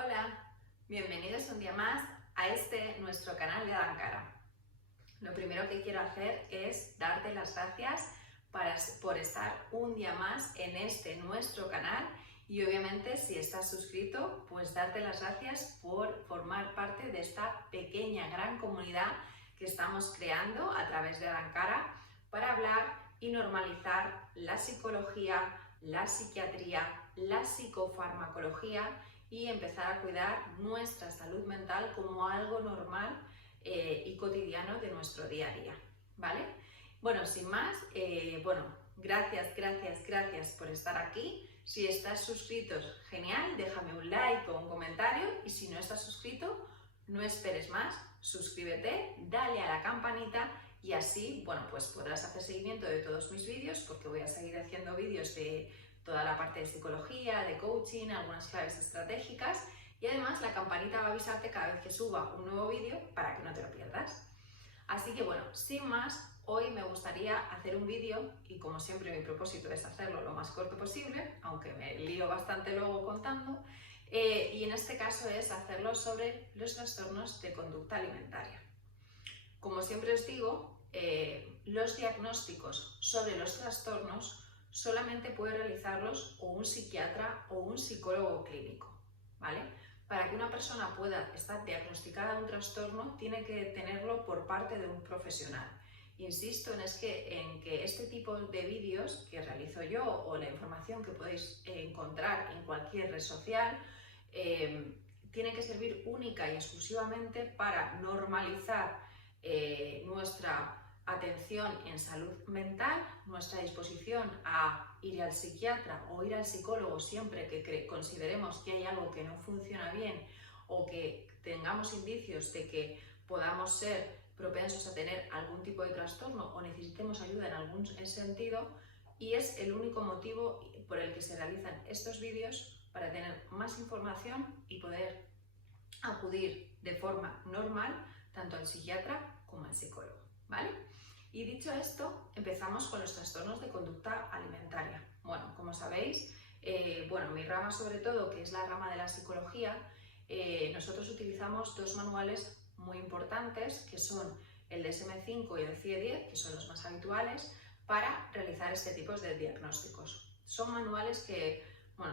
Hola, bienvenidos un día más a nuestro canal de Adankara. Lo primero que quiero hacer es darte las gracias por estar un día más en nuestro canal y obviamente si estás suscrito, pues darte las gracias por formar parte de esta pequeña gran comunidad que estamos creando a través de Adankara para hablar y normalizar la psicología, la psiquiatría, la psicofarmacología y empezar a cuidar nuestra salud mental como algo normal y cotidiano de nuestro día a día, ¿vale? Bueno, sin más, gracias por estar aquí. Si estás suscrito, genial, déjame un like o un comentario y si no estás suscrito, no esperes más, suscríbete, dale a la campanita y así, bueno, pues podrás hacer seguimiento de todos mis vídeos porque voy a seguir haciendo vídeos de toda la parte de psicología, de coaching, algunas claves estratégicas y además la campanita va a avisarte cada vez que suba un nuevo vídeo para que no te lo pierdas. Así que bueno, sin más, hoy me gustaría hacer un vídeo y como siempre mi propósito es hacerlo lo más corto posible, aunque me lío bastante luego contando, y en este caso es hacerlo sobre los trastornos de conducta alimentaria. Como siempre os digo, los diagnósticos sobre los trastornos solamente puede realizarlos o un psiquiatra o un psicólogo clínico, ¿vale? Para que una persona pueda estar diagnosticada de un trastorno, tiene que tenerlo por parte de un profesional. Insisto en que este tipo de vídeos que realizo yo o la información que podéis encontrar en cualquier red social tiene que servir única y exclusivamente para normalizar nuestra atención en salud mental, nuestra disposición a ir al psiquiatra o ir al psicólogo siempre que consideremos que hay algo que no funciona bien o que tengamos indicios de que podamos ser propensos a tener algún tipo de trastorno o necesitemos ayuda en algún sentido, y es el único motivo por el que se realizan estos vídeos, para tener más información y poder acudir de forma normal tanto al psiquiatra como al psicólogo, ¿vale? Y dicho esto, empezamos con los trastornos de conducta alimentaria. Bueno, como sabéis, mi rama sobre todo, que es la rama de la psicología, nosotros utilizamos dos manuales muy importantes, que son el DSM-5 y el CIE-10, que son los más habituales, para realizar este tipo de diagnósticos. Son manuales que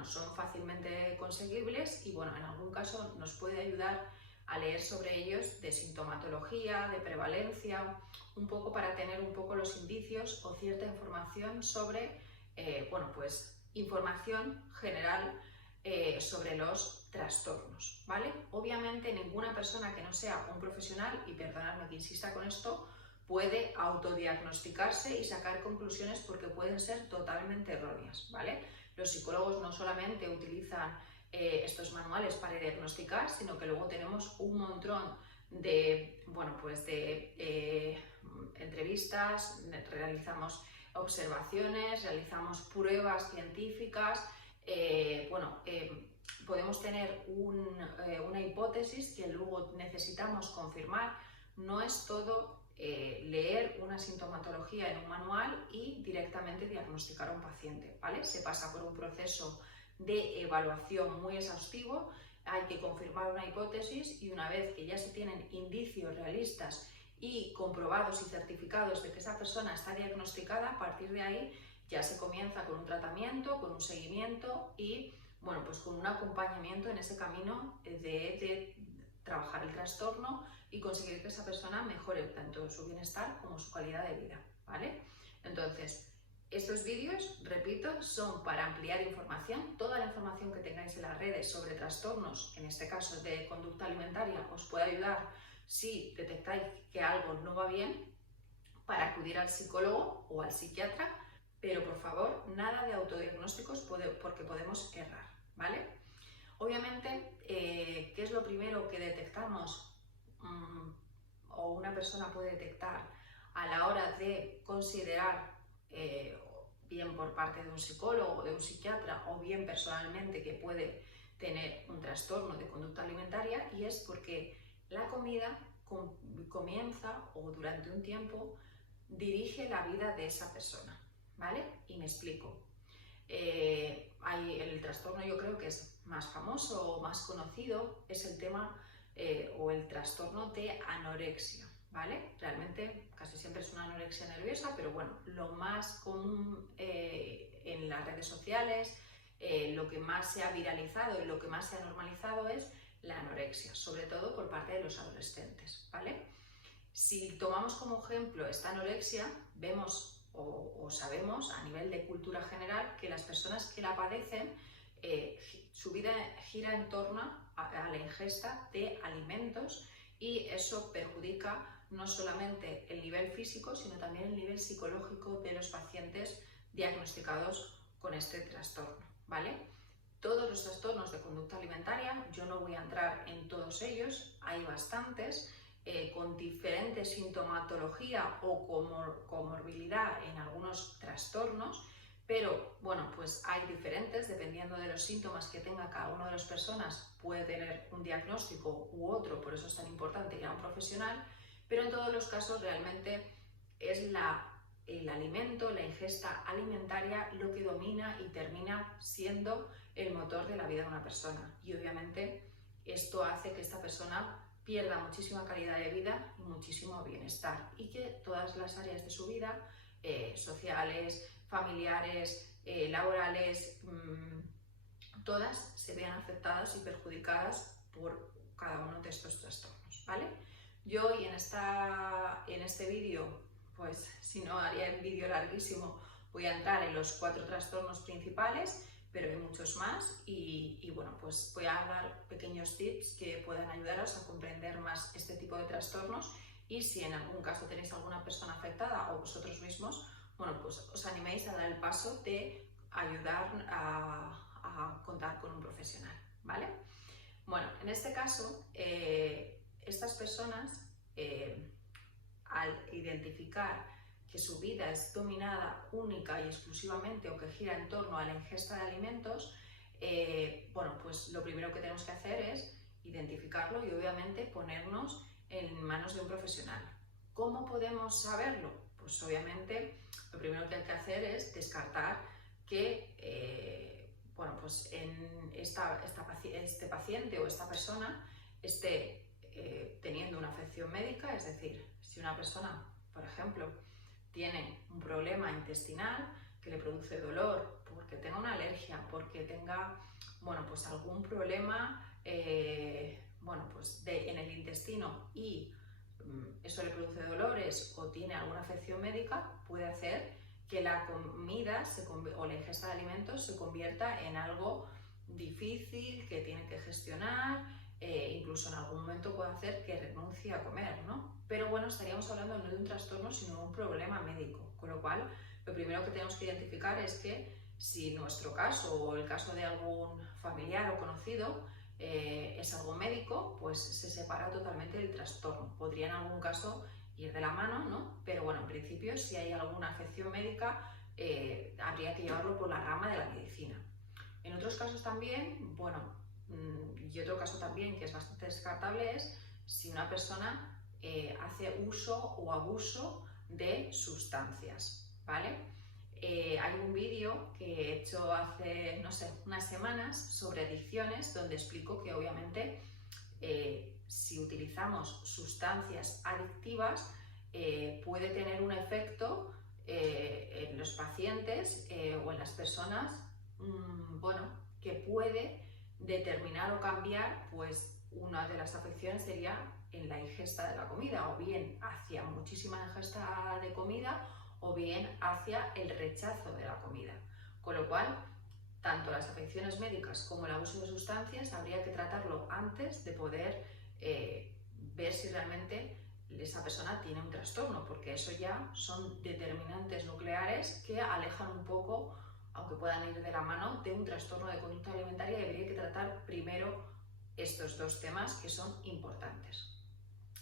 son fácilmente conseguibles y en algún caso nos puede ayudar a leer sobre ellos de sintomatología, de prevalencia, un poco para tener un poco los indicios o cierta información sobre, información general sobre los trastornos, ¿vale? Obviamente ninguna persona que no sea un profesional, y perdonadme que insista con esto, puede autodiagnosticarse y sacar conclusiones porque pueden ser totalmente erróneas, ¿vale? Los psicólogos no solamente utilizan estos manuales para diagnosticar, sino que luego tenemos un montón de, entrevistas, realizamos observaciones, realizamos pruebas científicas, podemos tener una hipótesis que luego necesitamos confirmar. No es todo leer una sintomatología en un manual y directamente diagnosticar a un paciente, ¿vale? Se pasa por un proceso de evaluación muy exhaustivo, hay que confirmar una hipótesis y una vez que ya se tienen indicios realistas y comprobados y certificados de que esa persona está diagnosticada, a partir de ahí ya se comienza con un tratamiento, con un seguimiento y con un acompañamiento en ese camino de trabajar el trastorno y conseguir que esa persona mejore tanto su bienestar como su calidad de vida, ¿vale? Entonces, estos vídeos, repito, son para ampliar información. Toda la información que tengáis en las redes sobre trastornos, en este caso de conducta alimentaria, os puede ayudar si detectáis que algo no va bien para acudir al psicólogo o al psiquiatra, pero por favor, nada de autodiagnósticos porque podemos errar, ¿vale? Obviamente, ¿qué es lo primero que detectamos o una persona puede detectar a la hora de considerar, bien por parte de un psicólogo o de un psiquiatra o bien personalmente, que puede tener un trastorno de conducta alimentaria? Y es porque la comida comienza o durante un tiempo dirige la vida de esa persona, ¿vale? Y me explico. El trastorno, yo creo que es más famoso o más conocido, es el tema o el trastorno de anorexia, ¿vale? Realmente casi siempre es una anorexia nerviosa, pero bueno, lo más común en las redes sociales, lo que más se ha viralizado y lo que más se ha normalizado es la anorexia, sobre todo por parte de los adolescentes, ¿vale? Si tomamos como ejemplo esta anorexia, vemos o sabemos a nivel de cultura general que las personas que la padecen, su vida gira en torno a la ingesta de alimentos y eso perjudica no solamente el nivel físico, sino también el nivel psicológico de los pacientes diagnosticados con este trastorno, ¿vale? Todos los trastornos de conducta alimentaria, yo no voy a entrar en todos ellos, hay bastantes, con diferente sintomatología o comorbilidad en algunos trastornos, pero bueno, pues hay diferentes, dependiendo de los síntomas que tenga cada una de las personas, puede tener un diagnóstico u otro, por eso es tan importante ir a un profesional, pero en todos los casos realmente es el alimento, la ingesta alimentaria lo que domina y termina siendo el motor de la vida de una persona. Y obviamente esto hace que esta persona pierda muchísima calidad de vida y muchísimo bienestar y que todas las áreas de su vida, sociales, familiares, laborales, todas se vean afectadas y perjudicadas por cada uno de estos trastornos, ¿vale? Yo hoy en este vídeo, pues si no haría un vídeo larguísimo, voy a entrar en los 4 trastornos principales, pero hay muchos más y bueno, pues voy a dar pequeños tips que puedan ayudaros a comprender más este tipo de trastornos y si en algún caso tenéis alguna persona afectada o vosotros mismos, bueno, pues os animéis a dar el paso de ayudar a contar con un profesional, ¿vale? Bueno, en este caso, estas personas, al identificar que su vida es dominada única y exclusivamente o que gira en torno a la ingesta de alimentos, bueno, pues lo primero que tenemos que hacer es identificarlo y obviamente ponernos en manos de un profesional. ¿Cómo podemos saberlo? Pues obviamente lo primero que hay que hacer es descartar que bueno, pues este paciente o esta persona esté teniendo una afección médica, es decir, si una persona, por ejemplo, tiene un problema intestinal que le produce dolor, porque tenga una alergia, porque tenga, bueno, pues algún problema bueno, pues en el intestino y eso le produce dolores o tiene alguna afección médica, puede hacer que la comida o la ingesta de alimentos se convierta en algo difícil que tiene que gestionar, incluso en algún momento puede hacer que renuncie a comer, ¿no? Pero bueno, estaríamos hablando no de un trastorno, sino de un problema médico, con lo cual lo primero que tenemos que identificar es que si nuestro caso o el caso de algún familiar o conocido es algo médico, pues se separa totalmente del trastorno. Podría en algún caso ir de la mano, ¿no? Pero bueno, en principio si hay alguna afección médica habría que llevarlo por la rama de la medicina. En otros casos también, bueno, y otro caso también que es bastante descartable es si una persona hace uso o abuso de sustancias, ¿vale? Hay un vídeo que he hecho hace, no sé, unas semanas sobre adicciones donde explico que obviamente si utilizamos sustancias adictivas puede tener un efecto en los pacientes o en las personas, bueno, que puede determinar o cambiar, pues una de las afecciones sería en la ingesta de la comida, o bien hacia muchísima ingesta de comida, o bien hacia el rechazo de la comida. Con lo cual, tanto las afecciones médicas como el abuso de sustancias habría que tratarlo antes de poder ver si realmente esa persona tiene un trastorno, porque eso ya son determinantes nucleares que alejan un poco, aunque puedan ir de la mano, de un trastorno de conducta alimentaria, y habría que tratar primero estos dos temas que son importantes.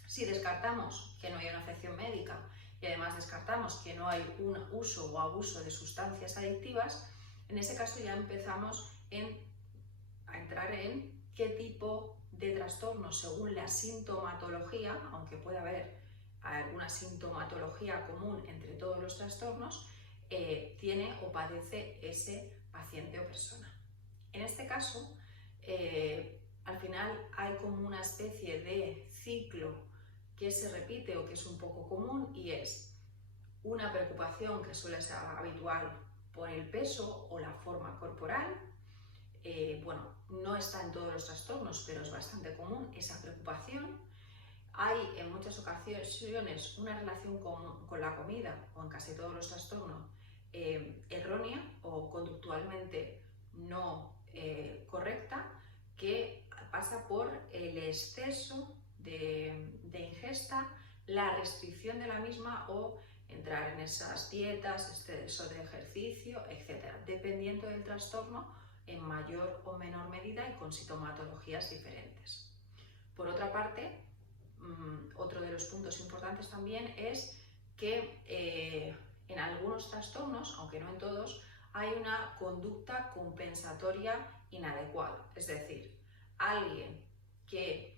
Si descartamos que no hay una afección médica y además descartamos que no hay un uso o abuso de sustancias adictivas, en ese caso ya empezamos a entrar en qué tipo de trastorno según la sintomatología, aunque puede haber alguna sintomatología común entre todos los trastornos, tiene o padece ese paciente o persona. En este caso, al final hay como una especie de ciclo que se repite o que es un poco común, y es una preocupación que suele ser habitual por el peso o la forma corporal. Bueno, no está en todos los trastornos, pero es bastante común esa preocupación. Hay en muchas ocasiones una relación con la comida, o en casi todos los trastornos, errónea o conductualmente no correcta, que pasa por el exceso de ingesta, la restricción de la misma o entrar en esas dietas, exceso de ejercicio, etc., dependiendo del trastorno en mayor o menor medida y con sintomatologías diferentes. Por otra parte, otro de los puntos importantes también es que en algunos trastornos, aunque no en todos, hay una conducta compensatoria inadecuada. Es decir, alguien que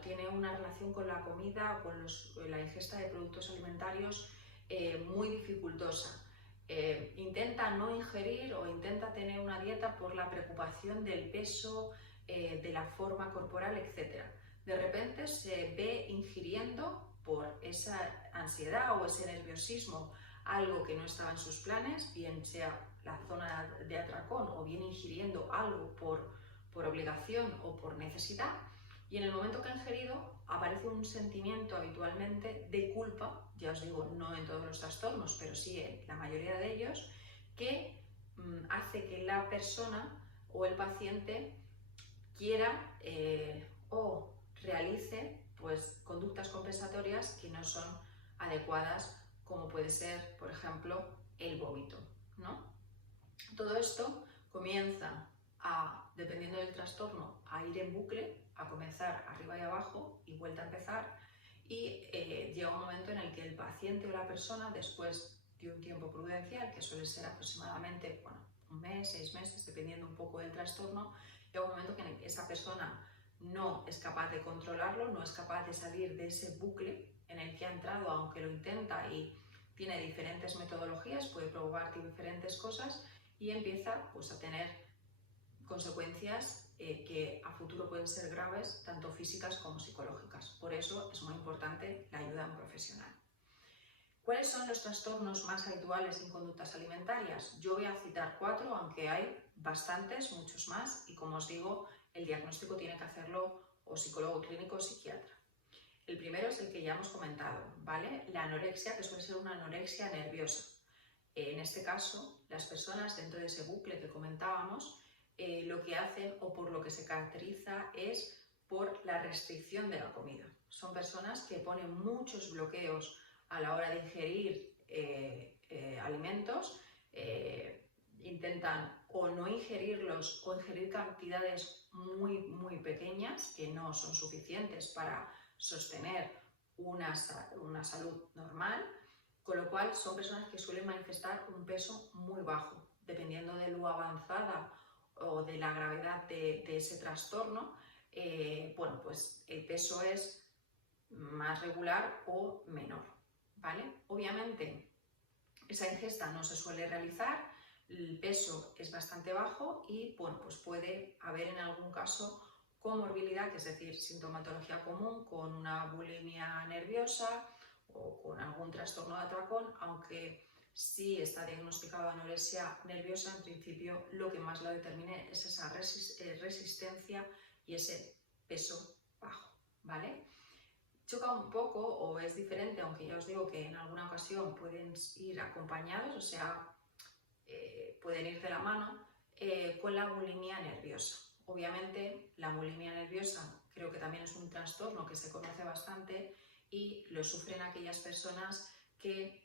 tiene una relación con la comida o con la ingesta de productos alimentarios muy dificultosa. Intenta no ingerir o intenta tener una dieta por la preocupación del peso, de la forma corporal, etc. De repente se ve ingiriendo por esa ansiedad o ese nerviosismo algo que no estaba en sus planes, bien sea la zona de atracón o bien ingiriendo algo por obligación o por necesidad, y en el momento que ha ingerido aparece un sentimiento habitualmente de culpa, ya os digo, no en todos los trastornos, pero sí en la mayoría de ellos, que hace que la persona o el paciente quiera o realice conductas compensatorias que no son adecuadas, como puede ser, por ejemplo, el vómito, ¿no? Todo esto comienza dependiendo del trastorno, a ir en bucle, a comenzar arriba y abajo y vuelta a empezar, y llega un momento en el que el paciente o la persona, después de un tiempo prudencial, que suele ser aproximadamente un mes, 6 meses, dependiendo un poco del trastorno, llega un momento en el que esa persona no es capaz de controlarlo, no es capaz de salir de ese bucle en el que ha entrado, aunque lo intenta y tiene diferentes metodologías, puede probar diferentes cosas, y empieza a tener consecuencias que a futuro pueden ser graves, tanto físicas como psicológicas. Por eso es muy importante la ayuda de un profesional. ¿Cuáles son los trastornos más habituales en conductas alimentarias? Yo voy a citar 4, aunque hay bastantes, muchos más, y como os digo, el diagnóstico tiene que hacerlo o psicólogo clínico o psiquiatra. El primero es el que ya hemos comentado, ¿vale? La anorexia, que suele ser una anorexia nerviosa. En este caso, las personas dentro de ese bucle que comentábamos, lo que hacen o por lo que se caracteriza es por la restricción de la comida. Son personas que ponen muchos bloqueos a la hora de ingerir alimentos, intentan o no ingerirlos o ingerir cantidades muy pequeñas que no son suficientes para sostener una salud normal, con lo cual son personas que suelen manifestar un peso muy bajo, dependiendo de lo avanzada o de la gravedad de ese trastorno. El peso es más regular o menor, ¿vale? Obviamente, esa ingesta no se suele realizar, el peso es bastante bajo y puede haber en algún caso comorbilidad, que es decir, sintomatología común con una bulimia nerviosa o con algún trastorno de atracón, aunque si está diagnosticado anorexia nerviosa, en principio lo que más lo determine es esa resistencia y ese peso bajo, ¿vale? Choca un poco o es diferente, aunque ya os digo que en alguna ocasión pueden ir acompañados, o sea, pueden ir de la mano, con la bulimia nerviosa. Obviamente, la bulimia nerviosa creo que también es un trastorno que se conoce bastante y lo sufren aquellas personas que,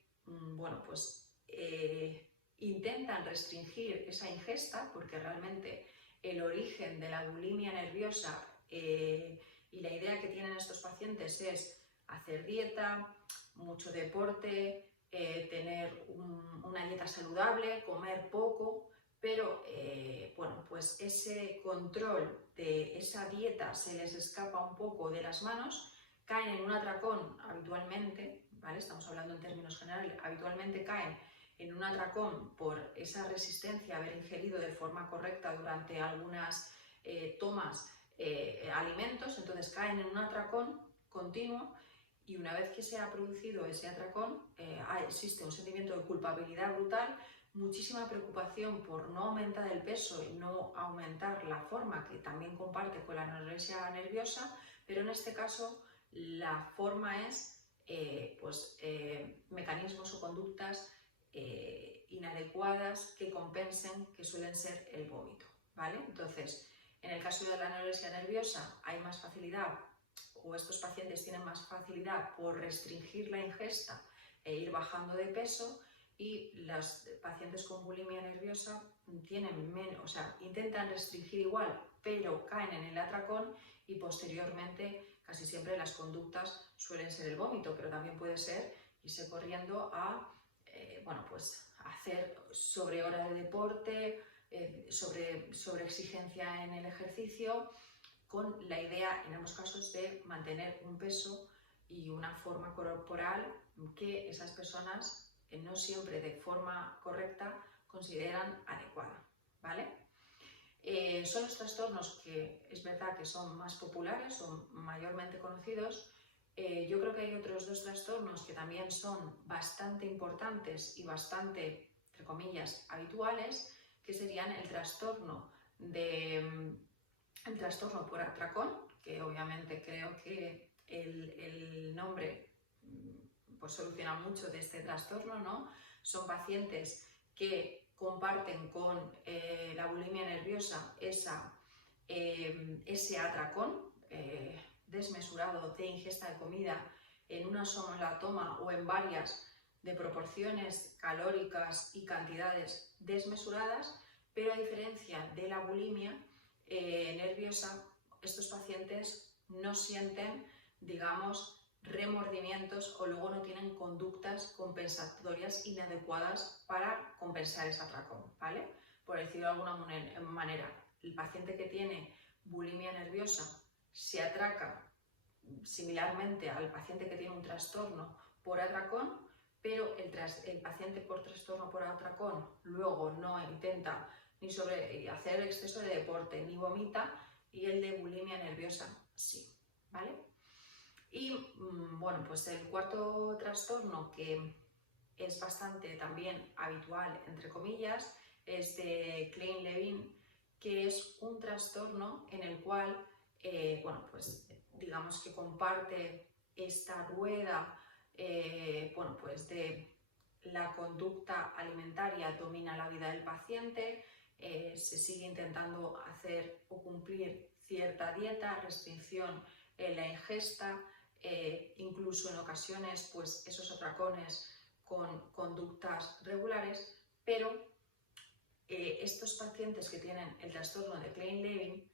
intentan restringir esa ingesta, porque realmente el origen de la bulimia nerviosa y la idea que tienen estos pacientes es hacer dieta, mucho deporte, tener una dieta saludable, comer poco, pero ese control de esa dieta se les escapa un poco de las manos, caen en un atracón habitualmente, ¿vale? Estamos hablando en términos generales, habitualmente caen en un atracón por esa resistencia a haber ingerido de forma correcta durante algunas tomas alimentos, entonces caen en un atracón continuo y una vez que se ha producido ese atracón existe un sentimiento de culpabilidad brutal, muchísima preocupación por no aumentar el peso y no aumentar la forma que también comparte con la anorexia nerviosa, pero en este caso la forma es mecanismos o conductas inadecuadas que compensen, que suelen ser el vómito, ¿vale? Entonces, en el caso de la anorexia nerviosa hay más facilidad, o estos pacientes tienen más facilidad por restringir la ingesta e ir bajando de peso, y los pacientes con bulimia nerviosa tienen menos, o sea, intentan restringir igual, pero caen en el atracón y posteriormente casi siempre las conductas suelen ser el vómito, pero también puede ser irse corriendo a hacer sobre hora de deporte, sobre exigencia en el ejercicio, con la idea en ambos casos de mantener un peso y una forma corporal que esas personas no siempre de forma correcta consideran adecuada, ¿vale? Son los trastornos que es verdad que son más populares o mayormente conocidos. Yo creo que hay otros dos trastornos que también son bastante importantes y bastante, entre comillas, habituales, que serían el trastorno por atracón, que obviamente creo que el nombre pues soluciona mucho de este trastorno, ¿no? Son pacientes que comparten con la bulimia nerviosa ese atracón desmesurado de ingesta de comida en una sola toma o en varias, de proporciones calóricas y cantidades desmesuradas, pero a diferencia de la bulimia nerviosa, estos pacientes no sienten, digamos, remordimientos o luego no tienen conductas compensatorias inadecuadas para compensar ese atracón, ¿vale? Por decirlo de alguna manera, el paciente que tiene bulimia nerviosa se atraca similarmente al paciente que tiene un trastorno por atracón, pero el paciente por trastorno por atracón luego no intenta ni hacer exceso de deporte ni vomita, y el de bulimia nerviosa sí, ¿vale? Y bueno, pues el cuarto trastorno, que es bastante también habitual, entre comillas, es de Klein-Levin, que es un trastorno en el cual, digamos que comparte esta rueda, de la conducta alimentaria domina la vida del paciente, se sigue intentando hacer o cumplir cierta dieta, restricción en la ingesta, incluso en ocasiones pues esos atracones con conductas regulares, pero estos pacientes que tienen el trastorno de Klein-Levin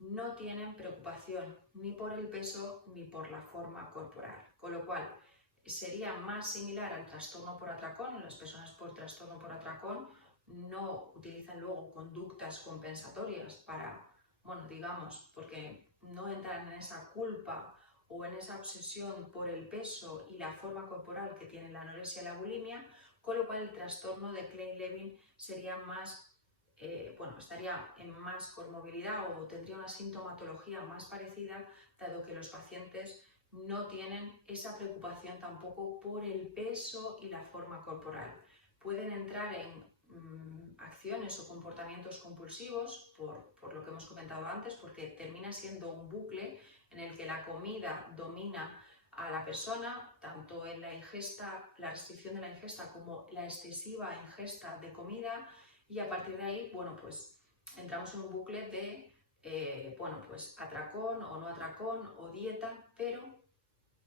no tienen preocupación ni por el peso ni por la forma corporal, con lo cual sería más similar al trastorno por atracón. Las personas por trastorno por atracón no utilizan luego conductas compensatorias para, digamos, porque no entran en esa culpa o en esa obsesión por el peso y la forma corporal que tiene la anorexia y la bulimia, con lo cual el trastorno de Klein-Levin sería más, estaría en más comorbilidad o tendría una sintomatología más parecida, dado que los pacientes no tienen esa preocupación tampoco por el peso y la forma corporal. Pueden entrar en acciones o comportamientos compulsivos por lo que hemos comentado antes, porque termina siendo un bucle en el que la comida domina a la persona, tanto en la ingesta, la restricción de la ingesta, como la excesiva ingesta de comida, y a partir de ahí, entramos en un bucle de, atracón o no atracón o dieta, pero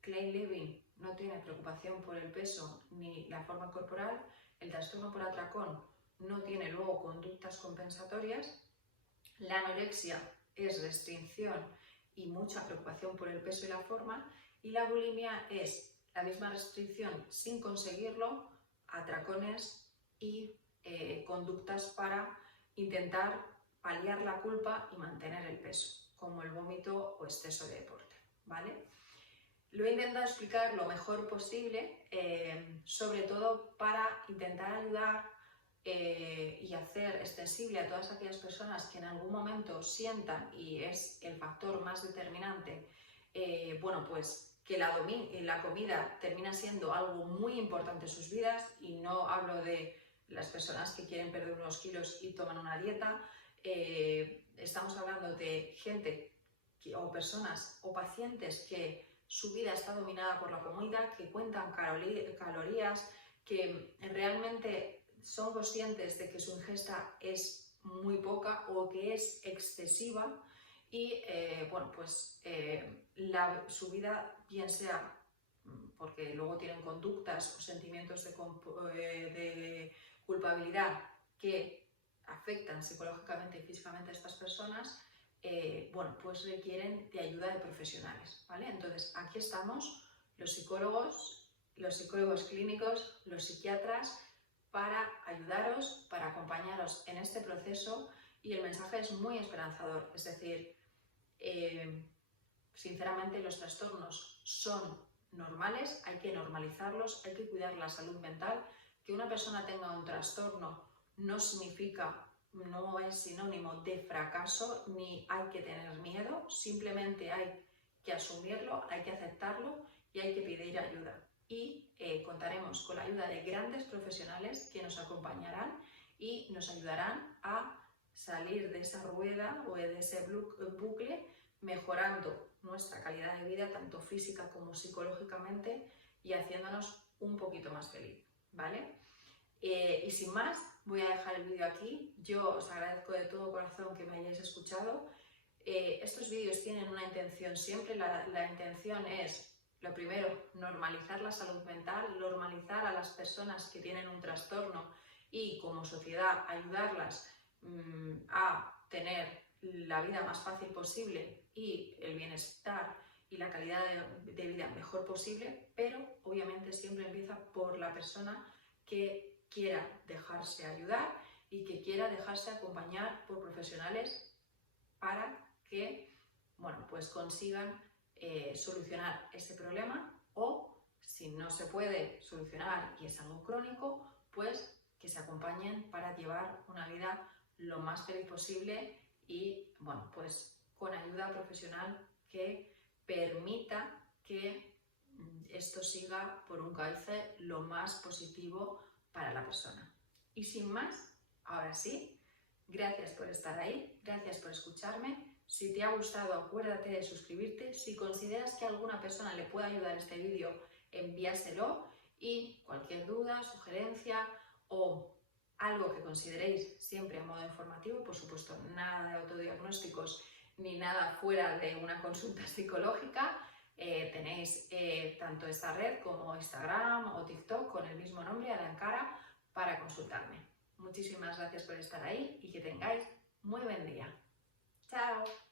Klein-Levin no tiene preocupación por el peso ni la forma corporal, el trastorno por atracón no tiene luego conductas compensatorias, la anorexia es restricción y mucha preocupación por el peso y la forma, y la bulimia es la misma restricción sin conseguirlo, atracones y conductas para intentar paliar la culpa y mantener el peso, como el vómito o exceso de deporte, ¿vale? Lo he intentado explicar lo mejor posible, sobre todo para intentar ayudar y hacer extensible a todas aquellas personas que en algún momento sientan, y es el factor más determinante, bueno, pues que la comida termina siendo algo muy importante en sus vidas, y no hablo de las personas que quieren perder unos kilos y toman una dieta, estamos hablando de gente o personas o pacientes que su vida está dominada por la comida, que cuentan calorías, que realmente son conscientes de que su ingesta es muy poca o que es excesiva, y bueno, pues su vida, bien sea porque luego tienen conductas o sentimientos de culpabilidad que afectan psicológicamente y físicamente a estas personas, bueno, pues requieren de ayuda de profesionales, ¿vale? Entonces, aquí estamos los psicólogos clínicos, los psiquiatras, para ayudaros, para acompañaros en este proceso, y el mensaje es muy esperanzador. Es decir, sinceramente, los trastornos son normales, hay que normalizarlos, hay que cuidar la salud mental. Que una persona tenga un trastorno no es sinónimo de fracaso, ni hay que tener miedo, simplemente hay que asumirlo, hay que aceptarlo y hay que pedir ayuda. Y contaremos con la ayuda de grandes profesionales que nos acompañarán y nos ayudarán a salir de esa rueda o de ese bucle, mejorando nuestra calidad de vida, tanto física como psicológicamente, y haciéndonos un poquito más feliz, ¿vale? Y sin más, voy a dejar el vídeo aquí. Yo os agradezco de todo corazón que me hayáis escuchado. Estos vídeos tienen una intención siempre. La intención es, lo primero, normalizar la salud mental, normalizar a las personas que tienen un trastorno, y como sociedad ayudarlas a tener la vida más fácil posible y el bienestar y la calidad de vida mejor posible, pero obviamente siempre empieza por la persona que quiera dejarse ayudar y que quiera dejarse acompañar por profesionales para que, bueno, pues consigan solucionar ese problema, o si no se puede solucionar y es algo crónico, pues que se acompañen para llevar una vida lo más feliz posible, y bueno, pues con ayuda profesional que permita que esto siga por un cauce lo más positivo para la persona. Y sin más, ahora sí, gracias por estar ahí, gracias por escucharme. Si te ha gustado, acuérdate de suscribirte. Si consideras que a alguna persona le puede ayudar este vídeo, envíaselo. Y cualquier duda, sugerencia o algo que consideréis, siempre a modo informativo, por supuesto, nada de autodiagnósticos ni nada fuera de una consulta psicológica, tenéis tanto esta red como Instagram o TikTok con el mismo nombre, Alancara, para consultarme. Muchísimas gracias por estar ahí y que tengáis muy buen día. ¡Chao!